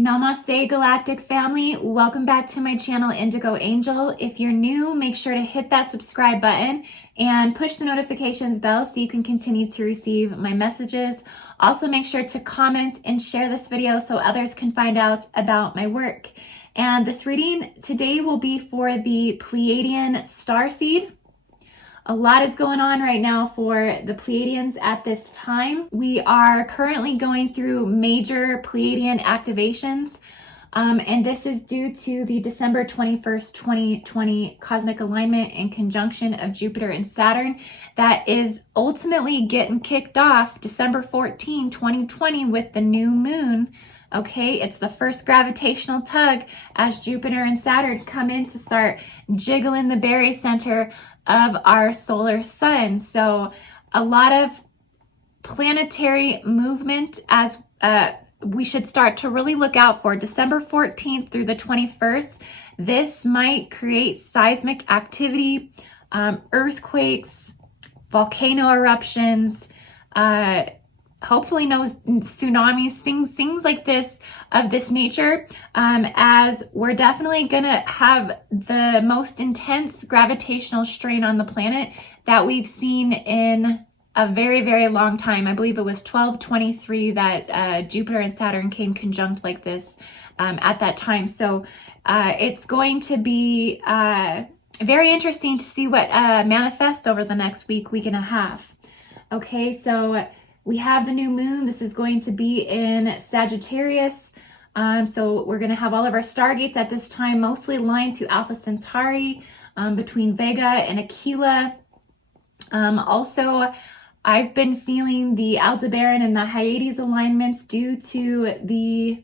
Namaste Galactic family, welcome back to my channel Indigo Angel. If you're new, make sure to hit that subscribe button and push the notifications bell so you can continue to receive my messages. Also make sure to comment and share this video so others can find out about my work. And this reading today will be for the Pleiadian starseed. A lot is going on right now for the Pleiadians at this time. We are currently going through major Pleiadian activations, and this is due to the December 21st, 2020 cosmic alignment in conjunction of Jupiter and Saturn that is ultimately getting kicked off December 14, 2020 with the new moon. Okay, it's the first gravitational tug as Jupiter and Saturn come in to start jiggling the barycenter of our solar sun. So a lot of planetary movement as we should start to really look out for December 14th through the 21st. This might create seismic activity, earthquakes, volcano eruptions, hopefully no tsunamis, things like this of this nature, as we're definitely gonna have the most intense gravitational strain on the planet that we've seen in a very, very long time. I believe it was 1223 that Jupiter and Saturn came conjunct like this at that time. So it's going to be very interesting to see what manifests over the next week and a half. Okay, so we have the new moon. This is going to be in Sagittarius. So we're going to have all of our stargates at this time mostly aligned to Alpha Centauri, between Vega and Aquila. Also, I've been feeling the Aldebaran and the Hyades alignments due to the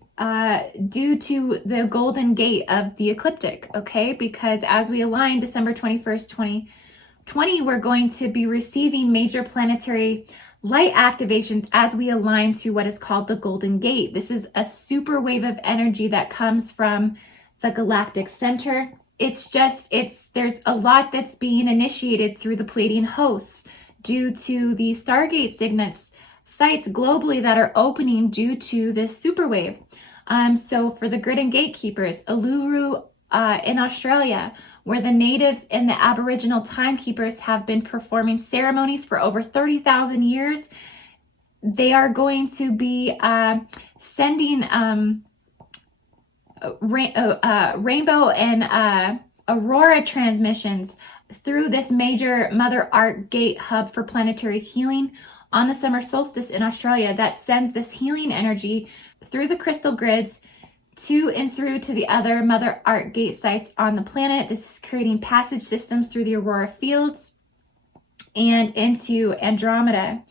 golden gate of the ecliptic, okay? Because as we align December 21st, 2020, we're going to be receiving major planetary light activations as we align to what is called the Golden Gate. This is a super wave of energy that comes from the galactic center. There's a lot that's being initiated through the Pleiadian hosts due to the Stargate sites globally that are opening due to this super wave. So for the grid and gatekeepers, Uluru in Australia, where the natives and the Aboriginal timekeepers have been performing ceremonies for over 30,000 years. They are going to be sending rainbow and aurora transmissions through this major Mother Art Gate hub for planetary healing on the summer solstice in Australia that sends this healing energy through the crystal grids to and through to the other Mother Art Gate sites on the planet. This is creating passage systems through the aurora fields and into Andromeda.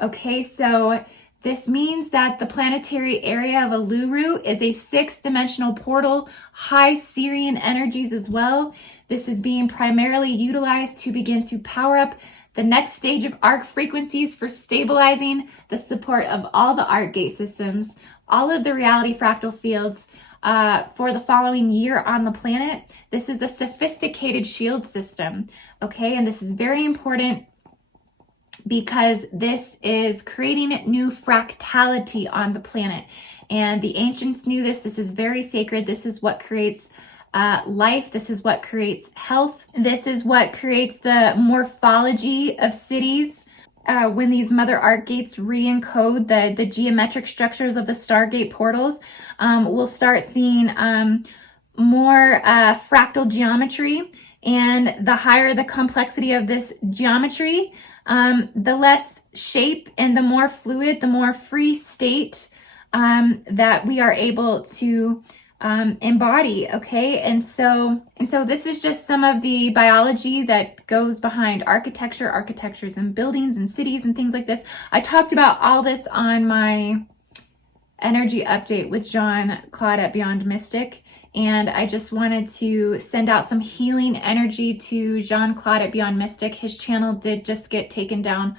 Okay, so this means that the planetary area of Uluru is a 6-dimensional portal, high Sirian energies as well. This is being primarily utilized to begin to power up the next stage of arc frequencies for stabilizing the support of all the Art Gate systems, all of the reality fractal fields for the following year on the planet. This is a sophisticated shield system, okay? And this is very important because this is creating new fractality on the planet. And the ancients knew this. This is very sacred. This is what creates life. This is what creates health. This is what creates the morphology of cities. When these Mother Art Gates re-encode the geometric structures of the Stargate portals, we'll start seeing more fractal geometry. And the higher the complexity of this geometry, the less shape and the more fluid, the more free state that we are able to embody. Okay, and so this is just some of the biology that goes behind architectures and buildings and cities and things like this. I talked about all this on my energy update with Jean-Claude at Beyond Mystic, and I just wanted to send out some healing energy to Jean-Claude at Beyond Mystic. His channel did just get taken down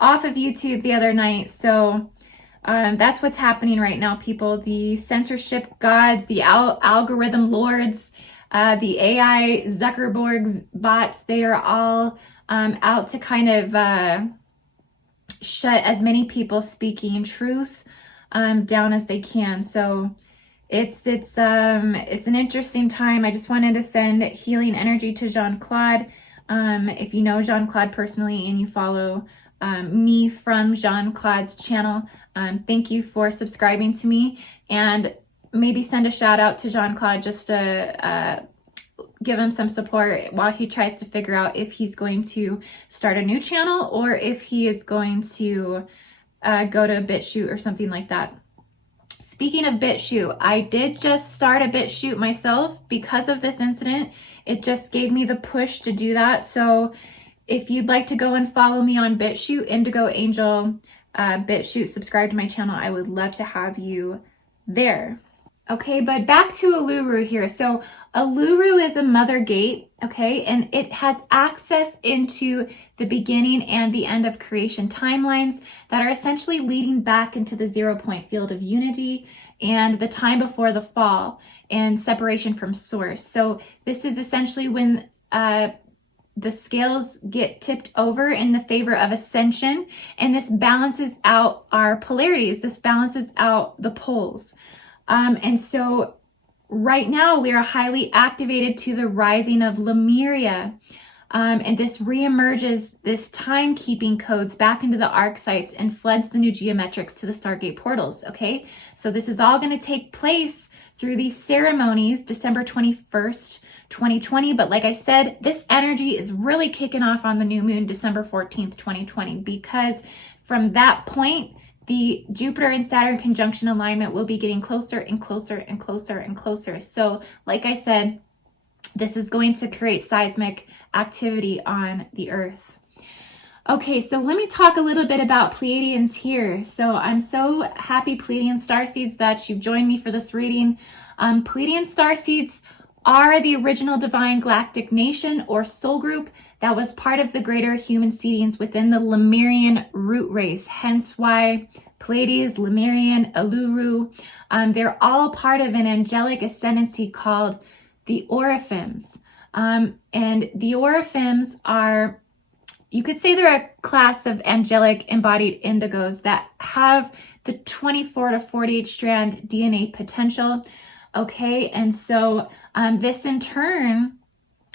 off of YouTube the other night, so that's what's happening right now, people. The censorship gods, the algorithm lords, the AI Zuckerberg's bots, they are all out to kind of shut as many people speaking truth down as they can. So It's an interesting time. I just wanted to send healing energy to Jean-Claude. If you know Jean-Claude personally and you follow me from Jean-Claude's channel, thank you for subscribing to me, and maybe send a shout out to Jean-Claude just to give him some support while he tries to figure out if he's going to start a new channel or if he is going to go to BitChute or something like that. Speaking of BitChute, I did just start a BitChute myself because of this incident. It just gave me the push to do that. So if you'd like to go and follow me on BitChute, Indigo Angel BitChute, subscribe to my channel. I would love to have you there. Okay, but back to Uluru here. So Uluru is a mother gate, okay, and it has access into the beginning and the end of creation timelines that are essentially leading back into the 0 point field of unity and the time before the fall and separation from source. So this is essentially when the scales get tipped over in the favor of ascension, and this balances out our polarities. This balances out the poles. And so right now we are highly activated to the rising of Lemuria. And this reemerges this timekeeping codes back into the arc sites and floods the new geometrics to the Stargate portals. Okay, so this is all going to take place through these ceremonies, December 21st, 2020. But like I said, this energy is really kicking off on the new moon, December 14th, 2020, because from that point, the Jupiter and Saturn conjunction alignment will be getting closer and closer and closer and closer. So like I said, this is going to create seismic activity on the Earth. Okay, so let me talk a little bit about Pleiadians here. So I'm so happy, Pleiadian starseeds, that you've joined me for this reading. Pleiadian starseeds are the original divine galactic nation or soul group that was part of the greater human seedings within the Lemurian root race, hence why Pleiades, Lemurian, Uluru, they're all part of an angelic ascendancy called the Oriphims. And the Oriphims are, you could say they're a class of angelic embodied indigos that have the 24 to 48 strand DNA potential. Okay, and so this in turn,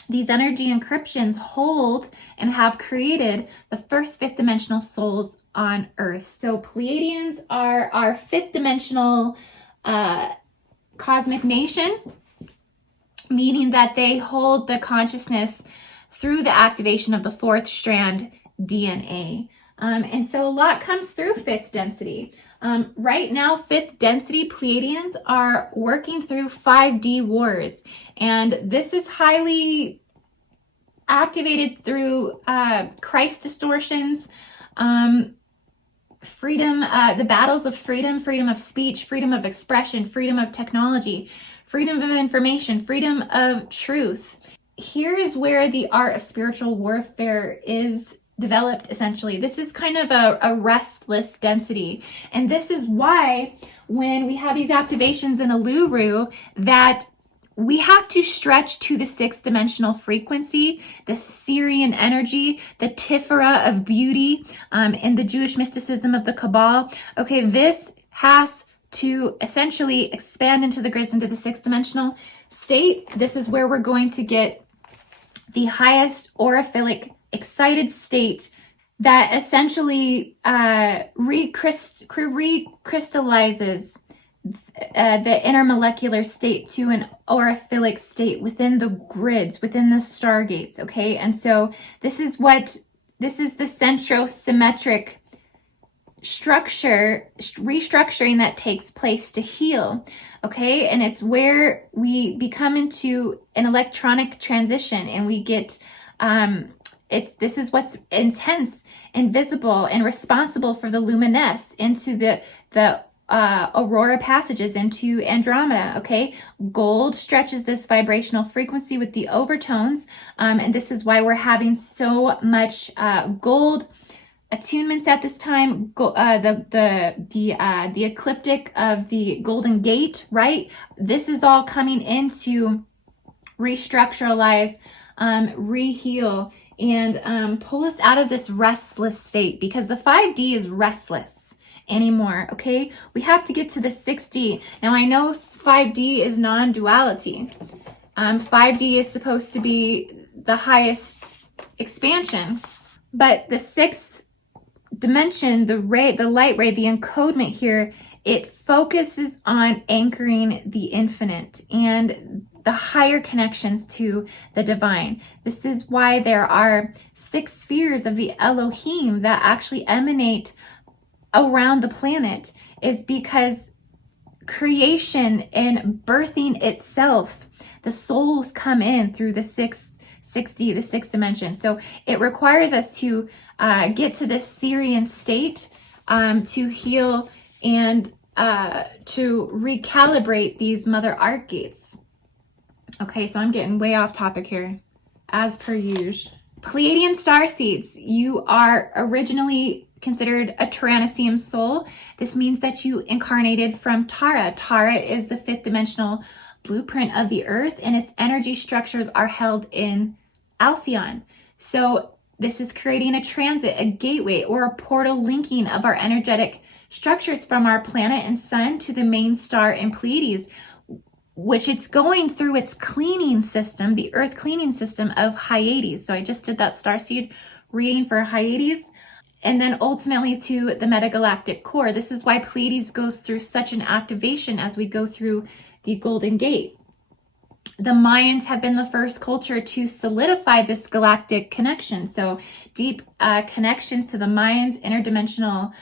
these energy encryptions hold and have created the first fifth dimensional souls on Earth. So Pleiadians are our fifth dimensional cosmic nation, meaning that they hold the consciousness through the activation of the fourth strand DNA. And so a lot comes through fifth density. Right now, fifth density Pleiadians are working through 5D wars, and this is highly activated through Christ distortions, freedom, the battles of freedom, freedom of speech, freedom of expression, freedom of technology, freedom of information, freedom of truth. Here is where the art of spiritual warfare is developed, essentially. This is kind of a restless density. And this is why when we have these activations in Uluru, that we have to stretch to the sixth dimensional frequency, the Syrian energy, the Tiferet of beauty, in the Jewish mysticism of the Kabbalah. Okay, this has to essentially expand into the grids, into the sixth dimensional state. This is where we're going to get the highest auraphilic excited state that essentially recrystallizes the intermolecular state to an auraphilic state within the grids, within the stargates. Okay, and so this is the centrosymmetric restructuring that takes place to heal. Okay, and it's where we become into an electronic transition, and we get this is what's intense, invisible, and responsible for the luminesce into the aurora passages into Andromeda. Okay, gold stretches this vibrational frequency with the overtones, and this is why we're having so much gold attunements at this time. The ecliptic of the Golden Gate, right? This is all coming in to restructuralize, reheal, and pull us out of this restless state, because the 5D is restless. anymore, okay? We have to get to the 6D. Now, I know 5D is non-duality. 5D is supposed to be the highest expansion, but the sixth dimension, the light ray, the encodement here, it focuses on anchoring the infinite and the higher connections to the divine. This is why there are 6 spheres of the Elohim that actually emanate around the planet, is because creation and birthing itself, the souls come in through the 6D, the sixth dimension. So it requires us to get to this Syrian state to heal and to recalibrate these mother arc gates. Okay, so I'm getting way off topic here, as per usual. Pleiadian starseeds, you are originally considered a Tyrannosaurus soul. This means that you incarnated from Tara. Tara is the 5th dimensional blueprint of the earth, and its energy structures are held in Alcyon. So this is creating a transit, a gateway, or a portal linking of our energetic structures from our planet and sun to the main star in Pleiades, which it's going through its cleaning system, the earth cleaning system of Hyades. So I just did that starseed reading for Hyades. And then ultimately to the metagalactic core. This is why Pleiades goes through such an activation as we go through the Golden Gate. The Mayans have been the first culture to solidify this galactic connection. So deep connections to the Mayans interdimensional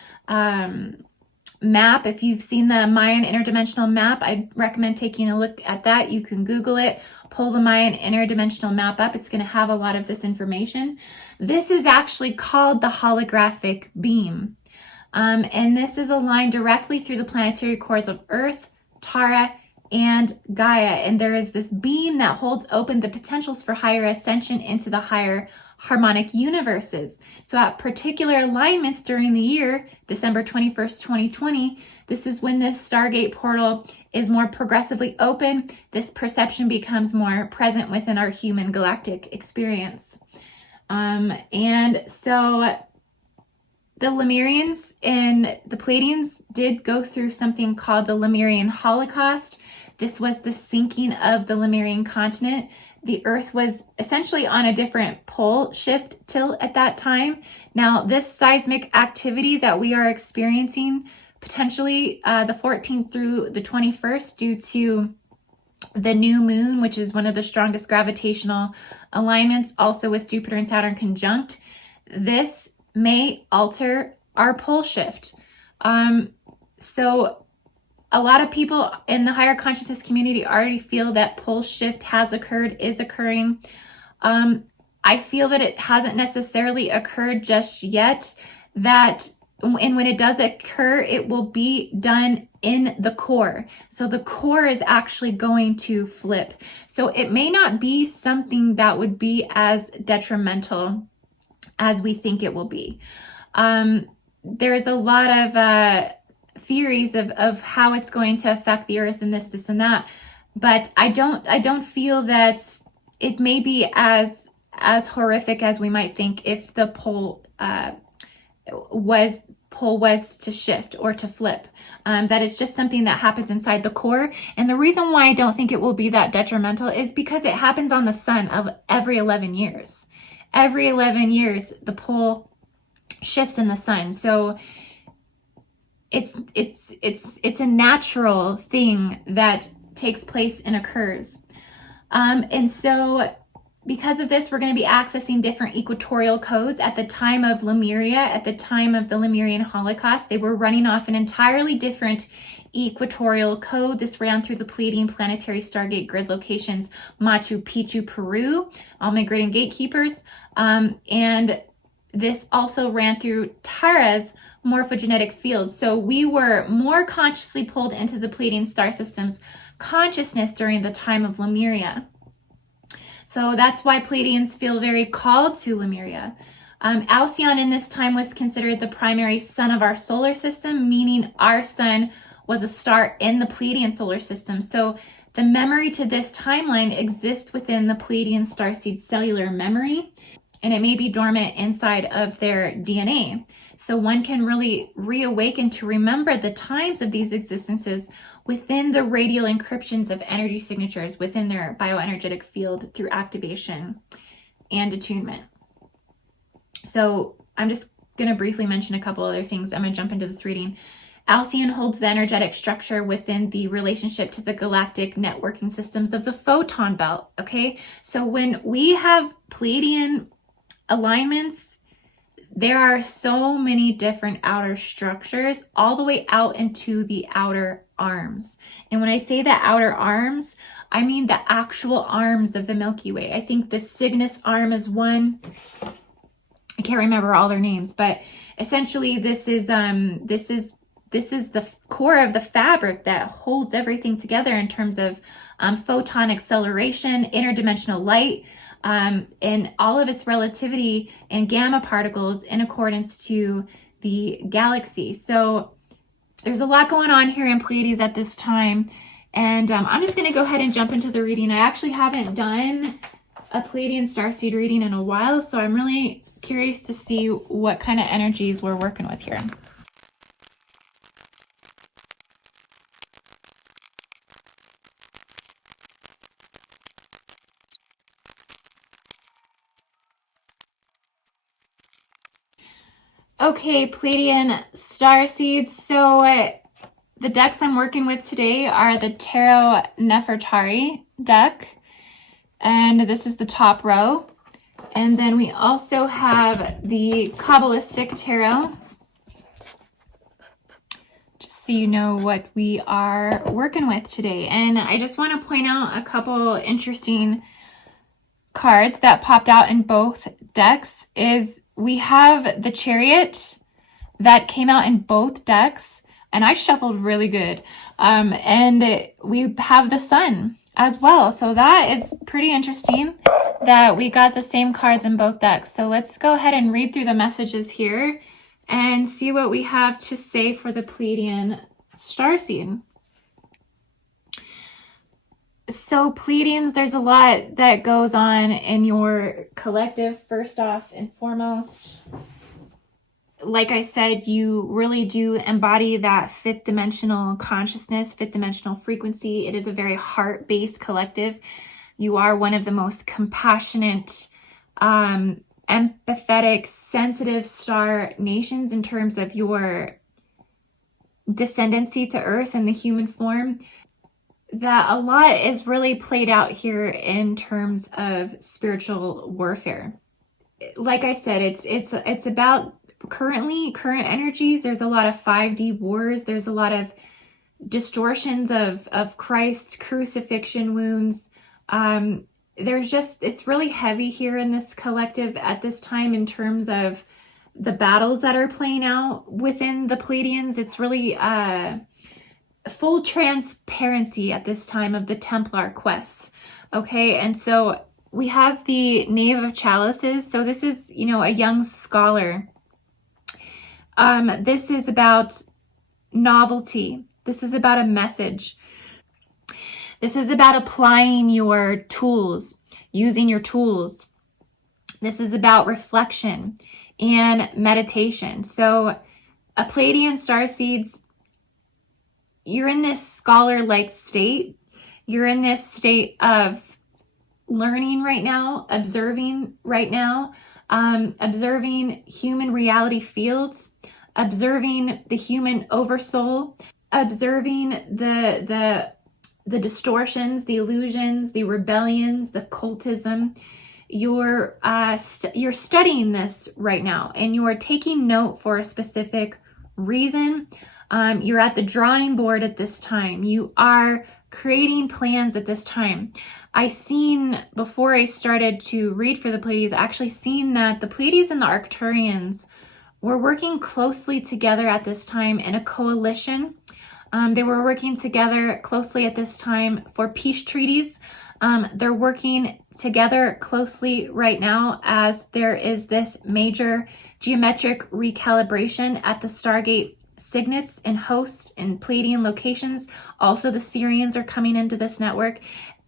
map. If you've seen the Mayan interdimensional map, I recommend taking a look at that. You can Google it, pull the Mayan interdimensional map up. It's going to have a lot of this information. This is actually called the holographic beam. And this is aligned directly through the planetary cores of Earth, Tara, and Gaia. And there is this beam that holds open the potentials for higher ascension into the higher harmonic universes. So at particular alignments during the year, December 21st, 2020, this is when this Stargate portal is more progressively open. This perception becomes more present within our human galactic experience. And so the Lemurians and the Pleiadians did go through something called the Lemurian Holocaust. This was the sinking of the Lemurian continent. The Earth was essentially on a different pole shift tilt at that time. Now, this seismic activity that we are experiencing, potentially the 14th through the 21st, due to the new moon, which is one of the strongest gravitational alignments, also with Jupiter and Saturn conjunct, this may alter our pole shift. So a lot of people in the higher consciousness community already feel that pole shift has occurred, is occurring. I feel that it hasn't necessarily occurred just yet, and when it does occur, it will be done in the core. So the core is actually going to flip. So it may not be something that would be as detrimental as we think it will be. There's a lot of theories of how it's going to affect the earth and this and that, but I don't feel that it may be as horrific as we might think if the pole was to shift or to flip. That it's just something that happens inside the core. And the reason why I don't think it will be that detrimental is because it happens on the sun of every 11 years. Every 11 years, the pole shifts in the sun. So it's a natural thing that takes place and occurs. And so because of this, we're going to be accessing different equatorial codes. At the time of Lemuria, at the time of the Lemurian Holocaust, they were running off an entirely different equatorial code. This ran through the Pleiadian planetary stargate grid locations, Machu Picchu, Peru, all my grid and gatekeepers. And this also ran through Tara's morphogenetic field. So we were more consciously pulled into the Pleiadian star system's consciousness during the time of Lemuria. So that's why Pleiadians feel very called to Lemuria. Alcyon in this time was considered the primary sun of our solar system, meaning our sun was a star in the Pleiadian solar system. So the memory to this timeline exists within the Pleiadian starseed cellular memory. and it may be dormant inside of their DNA. So one can really reawaken to remember the times of these existences within the radial encryptions of energy signatures within their bioenergetic field through activation and attunement. So I'm just going to briefly mention a couple other things. I'm going to jump into this reading. Alcyon holds the energetic structure within the relationship to the galactic networking systems of the photon belt. Okay, so when we have Pleiadian alignments, there are so many different outer structures all the way out into the outer arms. And when I say the outer arms, I mean the actual arms of the Milky Way. I think the Cygnus arm is one. I can't remember all their names, but essentially this is the core of the fabric that holds everything together in terms of photon acceleration, interdimensional light, and all of its relativity and gamma particles in accordance to the galaxy. So there's a lot going on here in Pleiades at this time. And I'm just going to go ahead and jump into the reading. I actually haven't done a Pleiadian starseed reading in a while, so I'm really curious to see what kind of energies we're working with here. Okay, Pleiadian starseeds. So the decks I'm working with today are the Tarot Nefertari deck, and this is the top row. And then we also have the Kabbalistic Tarot, just so you know what we are working with today. And I just want to point out a couple interesting cards that popped out in both decks. Is we have the Chariot that came out in both decks, and I shuffled really good. And we have the Sun as well. So that is pretty interesting that we got the same cards in both decks. So let's go ahead and read through the messages here and see what we have to say for the Pleiadian starseed. So Pleiadians, there's a lot that goes on in your collective. First off and foremost, like I said, you really do embody that fifth dimensional consciousness, fifth dimensional frequency. It is a very heart-based collective. You are one of the most compassionate, empathetic, sensitive star nations in terms of your descendancy to Earth and the human form. That a lot is really played out here in terms of spiritual warfare. Like I said, it's about current energies. There's a lot of 5D wars. There's a lot of distortions of Christ crucifixion wounds. It's really heavy here in this collective at this time in terms of the battles that are playing out within the Pleiadians. It's really full transparency at this time of the Templar quest. Okay, and so we have the Knave of Chalices. So this is, a young scholar. This is about novelty. This is about a message. This is about applying your tools, using your tools. This is about reflection and meditation. So a Pleiadian starseeds, you're in this scholar-like state. You're in this state of learning right now, observing right now, observing human reality fields, observing the human oversoul, observing the distortions, the illusions, the rebellions, the cultism. You're studying this right now, and you are taking note for a specific reason. You're at the drawing board at this time. You are creating plans at this time. Before I started to read for the Pleiades, I actually seen that the Pleiades and the Arcturians were working closely together at this time in a coalition. They were working together closely at this time for peace treaties. They're working together closely right now as there is this major geometric recalibration at the Stargate signets and host and Pleiadian locations. Also, the Sirians are coming into this network.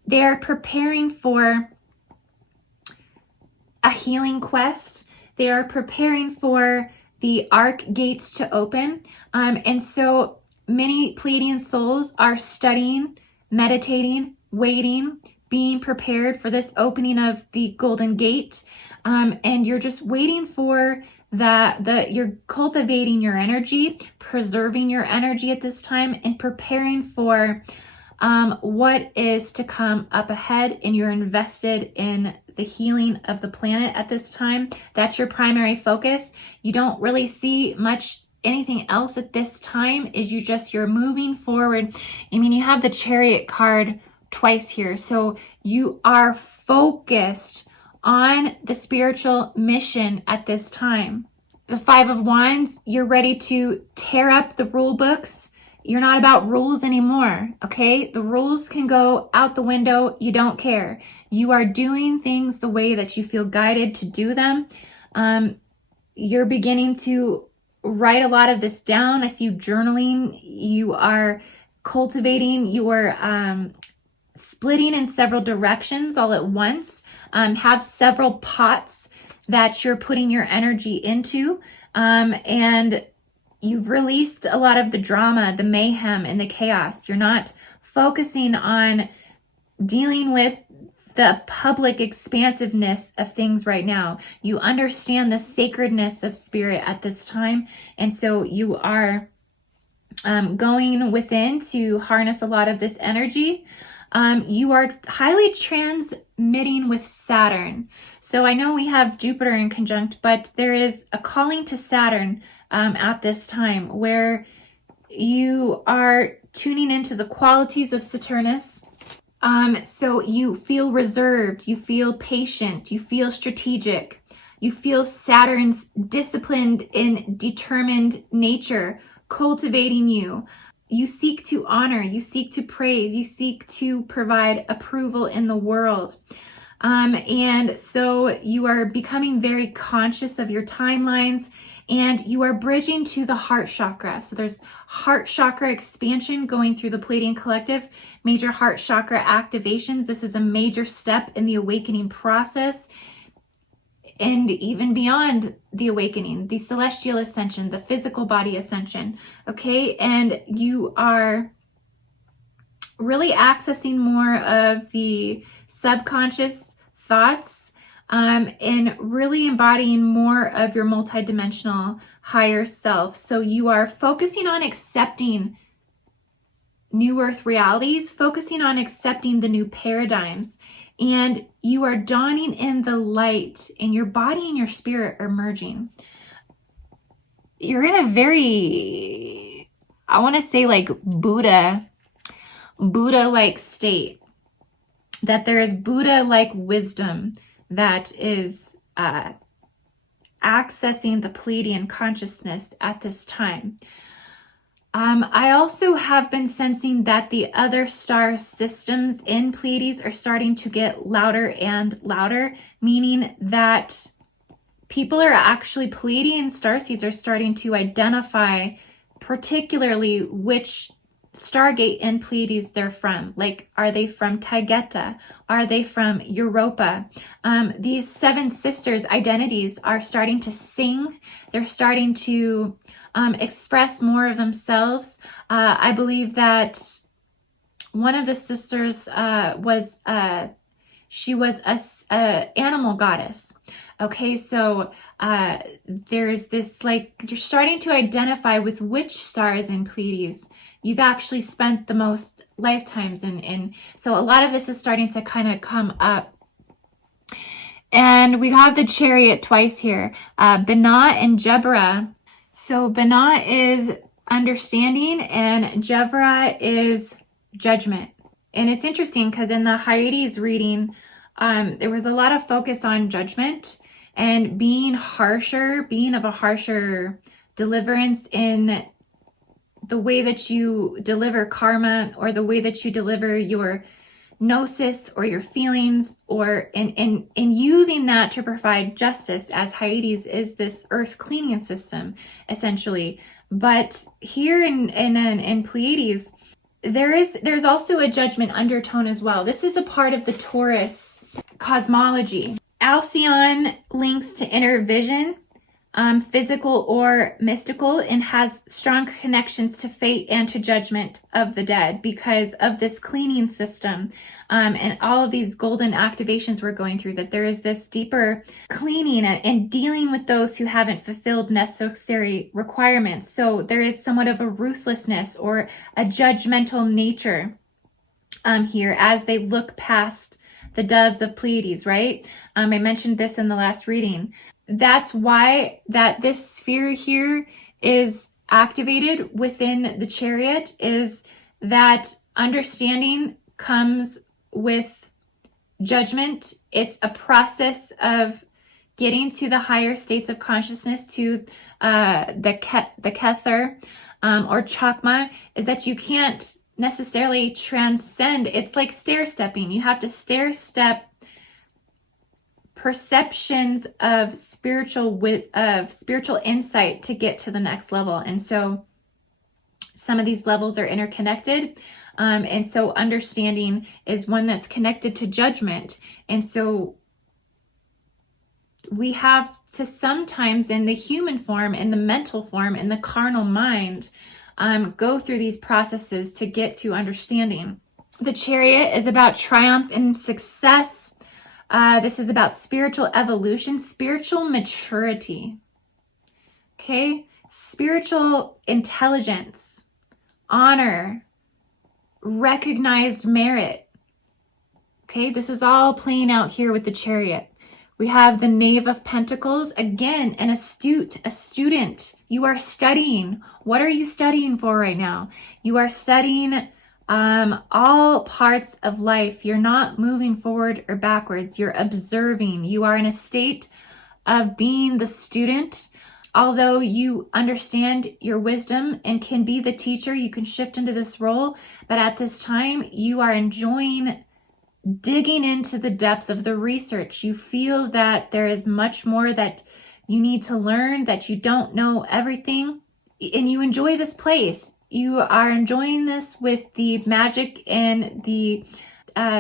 They're preparing for a healing quest. They are preparing for the arc gates to open. And so many Pleiadian souls are studying, meditating, waiting, being prepared for this opening of the Golden Gate. And you're just waiting for you're cultivating your energy, preserving your energy at this time, and preparing for what is to come up ahead. And you're invested in the healing of the planet at this time. That's your primary focus. You don't really see much anything else at this time. You're moving forward. I mean, you have the Chariot card twice here, so you are focused on the spiritual mission at this time. The Five of Wands, you're ready to tear up the rule books. You're not about rules anymore, okay? The rules can go out the window. You don't care. You are doing things the way that you feel guided to do them. You're beginning to write a lot of this down. I see you journaling. You are cultivating. You are splitting in several directions all at once. Have several pots that you're putting your energy into. And you've released a lot of the drama, the mayhem, and the chaos. You're not focusing on dealing with the public expansiveness of things right now. You understand the sacredness of spirit at this time. And so you are going within to harness a lot of this energy. You are highly transmitting with Saturn. So I know we have Jupiter in conjunct, but there is a calling to Saturn at this time where you are tuning into the qualities of Saturnus. So you feel reserved, you feel patient, you feel strategic, you feel Saturn's disciplined and determined nature cultivating you. You seek to honor, you seek to praise, you seek to provide approval in the world. And so you are becoming very conscious of your timelines, and you are bridging to the heart chakra. So there's heart chakra expansion going through the Pleiadian collective, major heart chakra activations. This is a major step in the awakening process, and even beyond the awakening, the celestial ascension, the physical body ascension. Okay, and you are really accessing more of the subconscious thoughts, and really embodying more of your multidimensional higher self. So you are focusing on accepting new earth realities, focusing on accepting the new paradigms, and you are dawning in the light, and your body and your spirit are merging. You're in a very, I want to say like Buddha-like state, that there is Buddha-like wisdom that is accessing the Pleiadian consciousness at this time. I also have been sensing that the other star systems in Pleiades are starting to get louder and louder, meaning that people are actually, Pleiadian starseeds are starting to identify particularly which stargate in Pleiades they're from. Like, are they from Taygeta? Are they from Europa? These seven sisters' identities are starting to sing. They're starting to express more of themselves. I believe that one of the sisters she was a animal goddess. Okay, so there's this, like, you're starting to identify with which stars in Pleiades you've actually spent the most lifetimes in. So a lot of this is starting to kind of come up. And we have the Chariot twice here, Binah and Jebra. So Binah is understanding and Jebra is judgment. And it's interesting because in the Hyades reading, there was a lot of focus on judgment and being harsher, being of a harsher deliverance in the way that you deliver karma, or the way that you deliver your gnosis or your feelings, or in using that to provide justice, as Hyades is this earth cleaning system essentially. But here in Pleiades, there's also a judgment undertone as well. This is a part of the Taurus cosmology. Alcyon links to inner vision, physical or mystical, and has strong connections to fate and to judgment of the dead because of this cleaning system, and all of these golden activations we're going through, that there is this deeper cleaning and dealing with those who haven't fulfilled necessary requirements. So there is somewhat of a ruthlessness or a judgmental nature here as they look past the doves of Pleiades, right? I mentioned this in the last reading. That's why that this sphere here is activated within the Chariot, is that understanding comes with judgment. It's a process of getting to the higher states of consciousness, to the Kether or Chakma, is that you can't necessarily transcend. It's like stair stepping. You have to stair step perceptions of spiritual insight to get to the next level. And so some of these levels are interconnected. And so understanding is one that's connected to judgment. And so we have to sometimes, in the human form, in the mental form, in the carnal mind, go through these processes to get to understanding. The Chariot is about triumph and success. This is about spiritual evolution, spiritual maturity, okay? Spiritual intelligence, honor, recognized merit, okay? This is all playing out here with the Chariot. We have the Knave of Pentacles, again, a student. You are studying. What are you studying for right now? You are studying all parts of life. You're not moving forward or backwards. You're observing. You are in a state of being the student. Although you understand your wisdom and can be the teacher, you can shift into this role. But at this time, you are enjoying digging into the depth of the research. You feel that there is much more that you need to learn, that you don't know everything, and you enjoy this place. You are enjoying this with the magic and the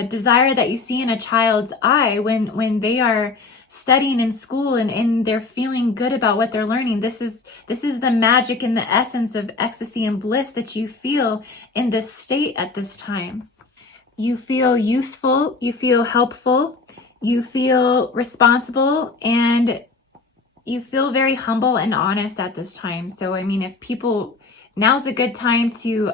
desire that you see in a child's eye when they are studying in school and they're feeling good about what they're learning. This is the magic and the essence of ecstasy and bliss that you feel in this state at this time. You feel useful, you feel helpful, you feel responsible, and you feel very humble and honest at this time. So, I mean, now's a good time to,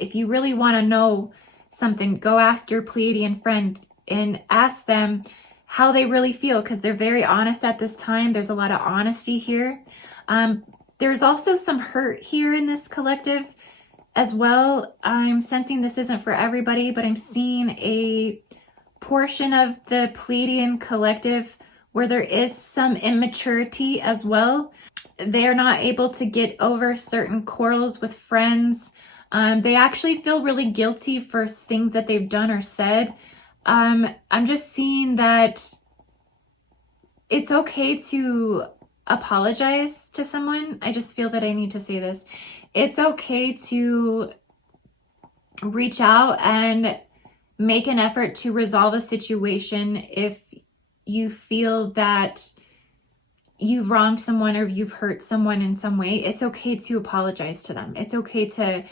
if you really want to know something, go ask your Pleiadian friend and ask them how they really feel, because they're very honest at this time. There's a lot of honesty here. There's also some hurt here in this collective as well. I'm sensing this isn't for everybody, but I'm seeing a portion of the Pleiadian collective where there is some immaturity as well. They're not able to get over certain quarrels with friends. They actually feel really guilty for things that they've done or said. I'm just seeing that it's okay to apologize to someone. I just feel that I need to say this. It's okay to reach out and make an effort to resolve a situation if you feel that you've wronged someone or you've hurt someone in some way. It's okay to apologize to them. It's okay to,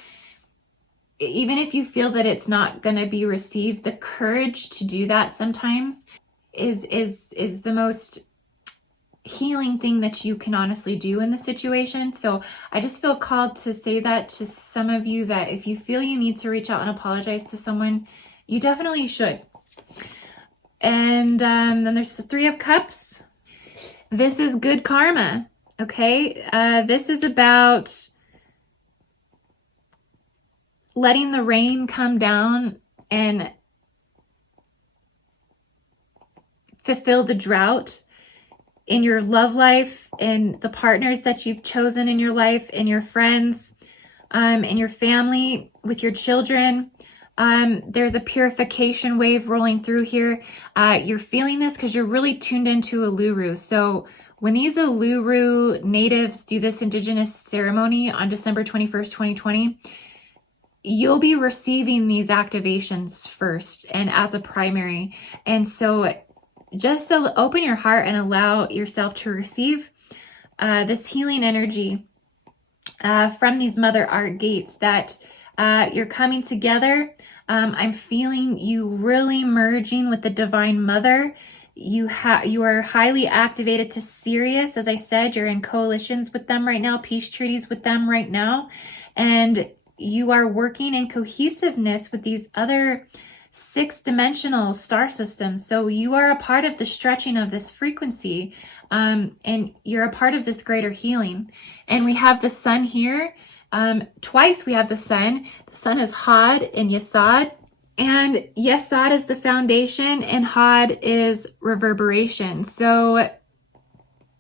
even if you feel that it's not going to be received, the courage to do that sometimes is the most healing thing that you can honestly do in the situation. So I just feel called to say that to some of you, that if you feel you need to reach out and apologize to someone, you definitely should. And then there's the Three of Cups. This is good karma, okay? This is about letting the rain come down and fulfill the drought in your love life, in the partners that you've chosen in your life, in your friends, in your family, with your children. There's a purification wave rolling through here. You're feeling this because you're really tuned into Uluru. So when these Uluru natives do this indigenous ceremony on December 21st, 2020, you'll be receiving these activations first and as a primary. And so just open your heart and allow yourself to receive this healing energy from these Mother Art gates, that you're coming together. I'm feeling you really merging with the Divine Mother. You are highly activated to Sirius. As I said, you're in coalitions with them right now, peace treaties with them right now, and you are working in cohesiveness with these other 6-dimensional star systems. So you are a part of the stretching of this frequency, and you're a part of this greater healing. And we have the sun here. Twice we have the sun. The sun is Had and Yesod. And Yesod is the foundation and Had is reverberation. So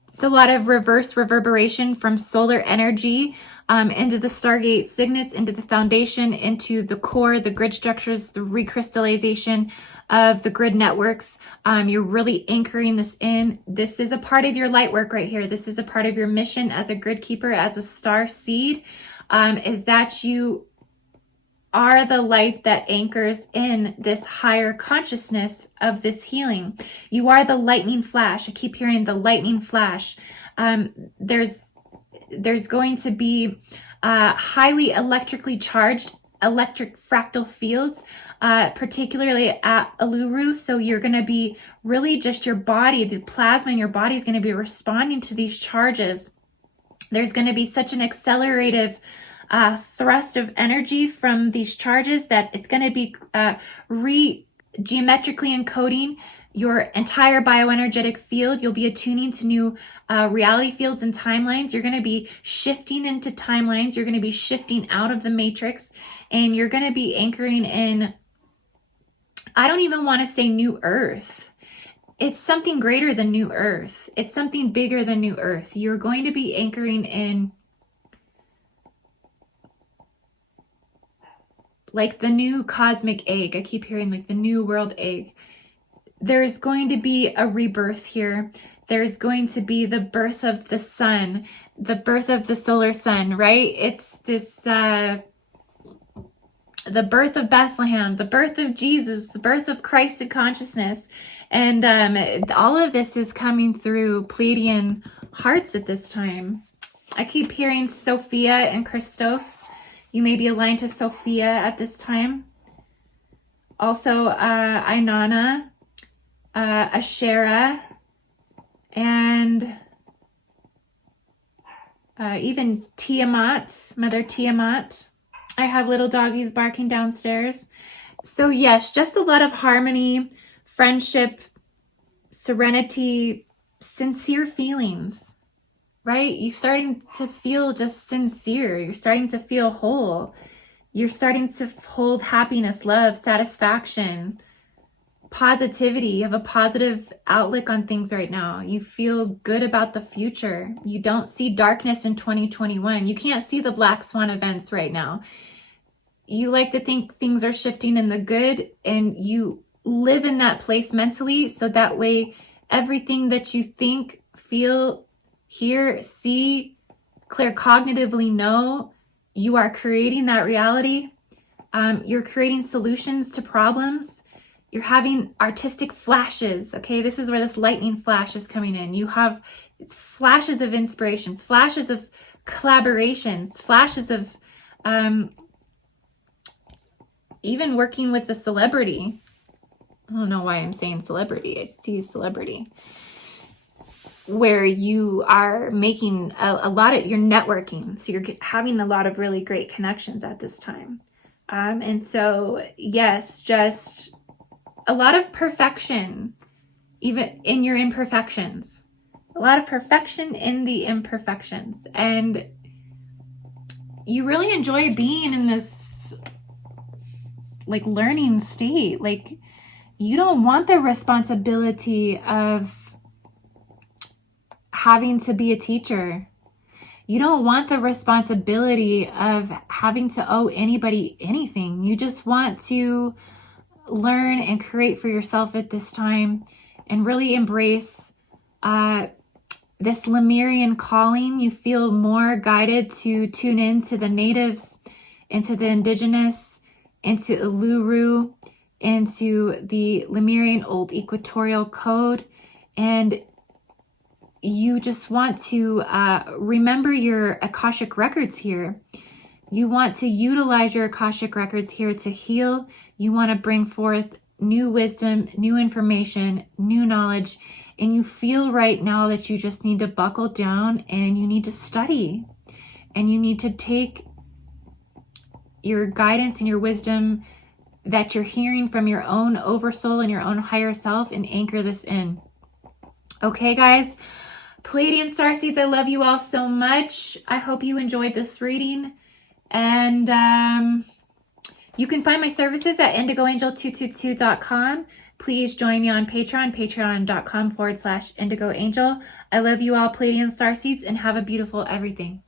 it's a lot of reverse reverberation from solar energy into the Stargate signets, into the foundation, into the core, the grid structures, the recrystallization of the grid networks. You're really anchoring this in. This is a part of your light work right here. This is a part of your mission as a grid keeper, as a star seed, is that you are the light that anchors in this higher consciousness of this healing. You are the lightning flash. I keep hearing the lightning flash. There's going to be highly electrically charged electric fractal fields, particularly at Uluru. So you're going to be really just your body, the plasma in your body is going to be responding to these charges. There's going to be such an accelerative thrust of energy from these charges that it's going to be geometrically encoding your entire bioenergetic field. You'll be attuning to new reality fields and timelines. You're going to be shifting into timelines. You're going to be shifting out of the matrix, and you're going to be anchoring in, I don't even want to say new earth. It's something greater than new earth. It's something bigger than new earth. You're going to be anchoring in like the new cosmic egg. I keep hearing like the new world egg. There's going to be a rebirth here. There's going to be the birth of the sun, the birth of the solar sun, right? It's this, the birth of Bethlehem, the birth of Jesus, the birth of Christ in consciousness. And all of this is coming through Pleiadian hearts at this time. I keep hearing Sophia and Christos. You may be aligned to Sophia at this time. Also, Inanna, Asherah, and even Tiamat, Mother Tiamat. I have little doggies barking downstairs. So yes, just a lot of harmony, friendship, serenity, sincere feelings. Right? You're starting to feel just sincere. You're starting to feel whole. You're starting to hold happiness, love, satisfaction, positivity. You have a positive outlook on things right now. You feel good about the future. You don't see darkness in 2021. You can't see the Black Swan events right now. You like to think things are shifting in the good, and you live in that place mentally, so that way everything that you think, feel, hear, see, claircognitively know, you are creating that reality. You're creating solutions to problems. You're having artistic flashes. Okay, this is where this lightning flash is coming in. You have flashes of inspiration, flashes of collaborations, flashes of even working with a celebrity. I don't know why I'm saying celebrity. I see celebrity. Where you are making a lot of, you're networking. So you're having a lot of really great connections at this time. And so, yes, just a lot of perfection, even in your imperfections. A lot of perfection in the imperfections. And you really enjoy being in this like learning state. Like you don't want the responsibility of having to be a teacher. You don't want the responsibility of having to owe anybody anything. You just want to learn and create for yourself at this time and really embrace this Lemurian calling. You feel more guided to tune in to the natives, into the indigenous, into Uluru, into the Lemurian Old Equatorial Code, and you just want to remember your Akashic records here. You want to utilize your Akashic records here to heal. You want to bring forth new wisdom, new information, new knowledge, and you feel right now that you just need to buckle down and you need to study, and you need to take your guidance and your wisdom that you're hearing from your own oversoul and your own higher self and anchor this in. Okay, guys, Pleiadian starseeds, I love you all so much. I hope you enjoyed this reading. And you can find my services at indigoangel222.com. Please join me on Patreon, patreon.com/indigoangel. I love you all, Pleiadian starseeds, and have a beautiful everything.